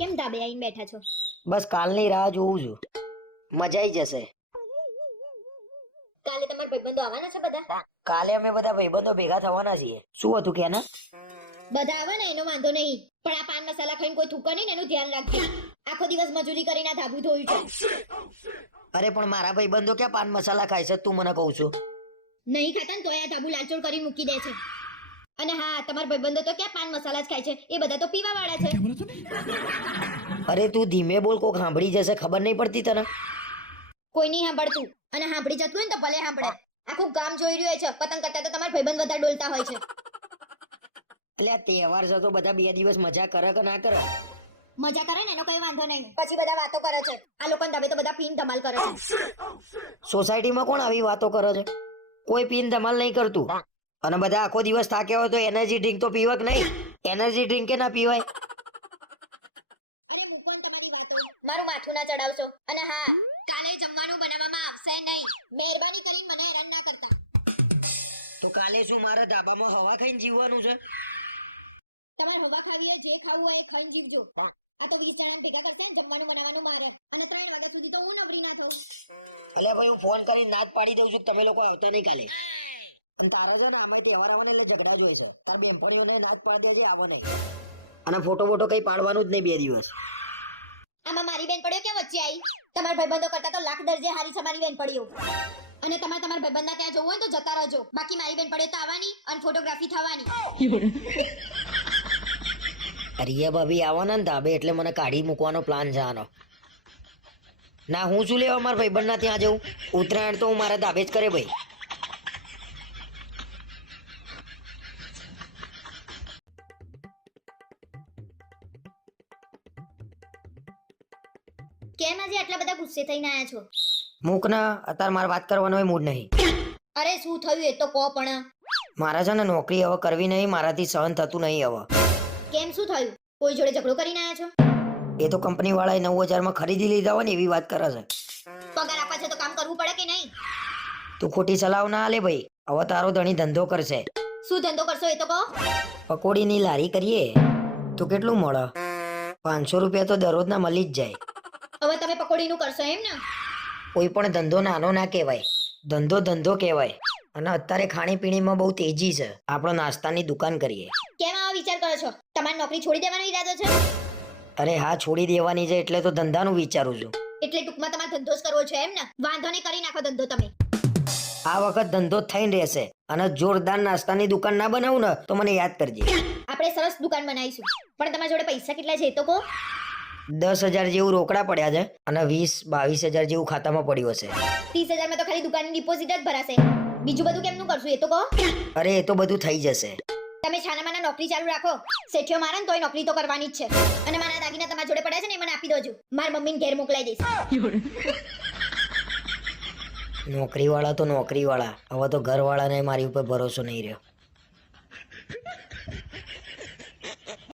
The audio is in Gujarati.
કેમ ધાબે આવીને બેઠા છો? બસ કાલની રાહ જોઉં છું. મજા આવી જશે. કાલે તમારા ભાઈબંધો આવવાના છે બધા? કાલે અમે બધા ભાઈબંધો ભેગા થવાના છીએ. શું હતું કે ના? બધા આવે ને એનો વાંધો નહીં, પણ આ પાન મસાલા ખાઈને કોઈ થૂકે નહીં ને એનું ધ્યાન રાખજો. આખો દિવસ મજૂરી કરીને આ ધાબુ ધોયું છે. અરે પણ મારા ભાઈબંધો ક્યાં પાન મસાલા ખાય છે તું મને કહું છું? નહીં ખાતા ને તોય આ ધાબુ લાલચોળ કરીને મૂકી દે છે. અને હા, તમારા ભાઈબંધો તો ક્યાં પાન મસાલા જ ખાય છે, એ બધા તો પીવા વાળા છે. અરે તું ધીમે બોલ, કોક સાંભળી જશે. ખબર નહીં પડતી તને? કોઈ નહીં સાંભળતું, અને સાંભળી જતું હોય ને તો ભલે સાંભળે. આખું ગામ જોઈ રહ્યું છે પતંગ કરતા તો તમારા ભાઈબંધ વધારે ડોલતા હોય છે. એટલે આ તહેવાર છે તો બધા 2 દિવસ મજા કરે કે ના કરે? મજા કરે ને એનો કઈ વાંધો નહીં, પછી બધા વાતો કરે છે. આ લોકોને ધાબે તો બધા પીન ધમાલ કરે છે. સોસાયટીમાં કોણ આવી વાતો કરે છે? કોઈ પીન ધમાલ નહીં કરતું. અને બધા આખો દિવસ થાક્યા હોય તો એનર્જી ડ્રિંક તો પીવા કે નહીં? એનર્જી ડ્રિંક કે ના પીવાય? અરે મૂકો ને તમારી વાતો, મારું માથું ના ચડાવશો. અને હા, કાલે જમવાનું બનાવવામાં આવશે નહીં. મહેરબાની કરીને મને હેરાન ના કરતા. તો કાલે શું મારા ધાબામાં હવા ખાઈને જીવવાનું છે? તમારે હવા ખાવી હોય, જે ખાવું હોય એ ખાઈને જીવજો. આ તો વિચારણ ભેગા કરશે ને જમવાનું બનાવવાનું મારે, અને 3 વાગ્યા સુધી તો હું નવરી ના થઉં. એટલે ભાઈ હું ફોન કરીને ના જ પાડી દઉં છું કે તમે લોકો આવતા નહીં કાલે. અને તારો છે ને આમાં તહેવાર આવવાને એટલે ઝઘડા જોઈ છે. તાર બેનપણીઓને ના જ પાડી દેજે આવો નહીં. અને ફોટો કઈ પાડવાનું જ નહીં 2 દિવસ. આમાં મારી બેન પડ્યો ક્યાં વચ્ચે આવી? તમારા ભાઈબંધો કરતા તો લાખ દરજે હારી છે મારી બેન પડ્યો. અને તમારા ભાઈબંધના ત્યાં જવું હોય તો જતા રહેજો. બાકી મારી બેન પડ્યો તો આવવાની અને ફોટોગ્રાફી થવાની. રિયા ભાભી આવવાના ને ધાબે એટલે મને કાઢી મૂકવાનો પ્લાન છે આનો. ના હું શું લેવા મારા ભાઈબંધના ત્યાં જવું? ઉત્તરાયણ તો હું મારા ધાબે જ કરે ભાઈ. કેમ આજે આટલા બધા ગુસ્સે થઈને આયા છો? મૂક ના, અત્યારે મારે વાત કરવાનો મૂડ નહીં. અરે શું થયું એ તો કહો પણ. મારા છે ને નોકરી હવે કરવી નહીં, મારાથી સહન થતું નહીં હવે. કેમ શું થયું? કોઈ જોડે ઝઘડો કરીને આયા છો? એ તો કંપની વાળાએ 9000 માં ખરીદી લીધા હોય ને એવી વાત કરે છે. પગાર આપવા છે તો કામ કરવું પડે કે નહીં? તું ખોટી સલાહ ના આલે ભાઈ. હવે તારો ધણી ધંધો કરશે. શું ધંધો કરશો એ તો કહો. પકોડીની લારી કરીએ તો કેટલું મળે? 500 રૂપિયા તો દરરોજના મળી જ જાય. હવે તમે પકોડીનું કરશો એમ ને? કોઈ પણ ધંધો નાનો ના કહેવાય, ધંધો કહેવાય. અને અત્યારે ખાણીપીણીમાં બહુ તેજી છે. આપણે નાસ્તાની દુકાન કરીએ. કેમ આવા વિચાર કરો છો? તમારી નોકરી છોડી દેવાનો ઈરાદો છે? અરે હા, છોડી દેવાની છે એટલે તો ધંધાનું વિચારું છું. એટલે ટૂંકમાં તમારે ધંધો જ કરવો છે એમ ને? વાંધો નહીં, કરી નાખો ધંધો તમે. આ વખત ધંધો થઈને રહેશે. અને જોરદાર નાસ્તાની દુકાન ના બનાવું ને તો મને યાદ કરજે. આપણે સરસ દુકાન બનાવીશું, પણ તમારી જોડે પૈસા કેટલા છે એ તો કહો. 10,000 જેવું રોકડા પડ્યા છે અને 20-22,000 જેવું ખાતામાં પડ્યું હશે. 30,000 માં તો ખાલી દુકાનની ડિપોઝિટ જ ભરાશે. બીજું બધું કેમનું કરશું એ તો કહો. અરે એ તો બધું થઈ જશે. તમે છાનામાના નોકરી ચાલુ રાખો. શેઠિયો મારે ને તોય નોકરી તો કરવાની જ છે. અને મારા દાગીના તમારા જોડે પડ્યા છે ને એ મને આપી દોજો. મારી મમ્મીને ઘેર મોકલાઈ દઈશ. નોકરીવાળા તો નોકરીવાળા, હવે તો ઘરવાળાને મારી ઉપર ભરોસો નહીં રહ્યો.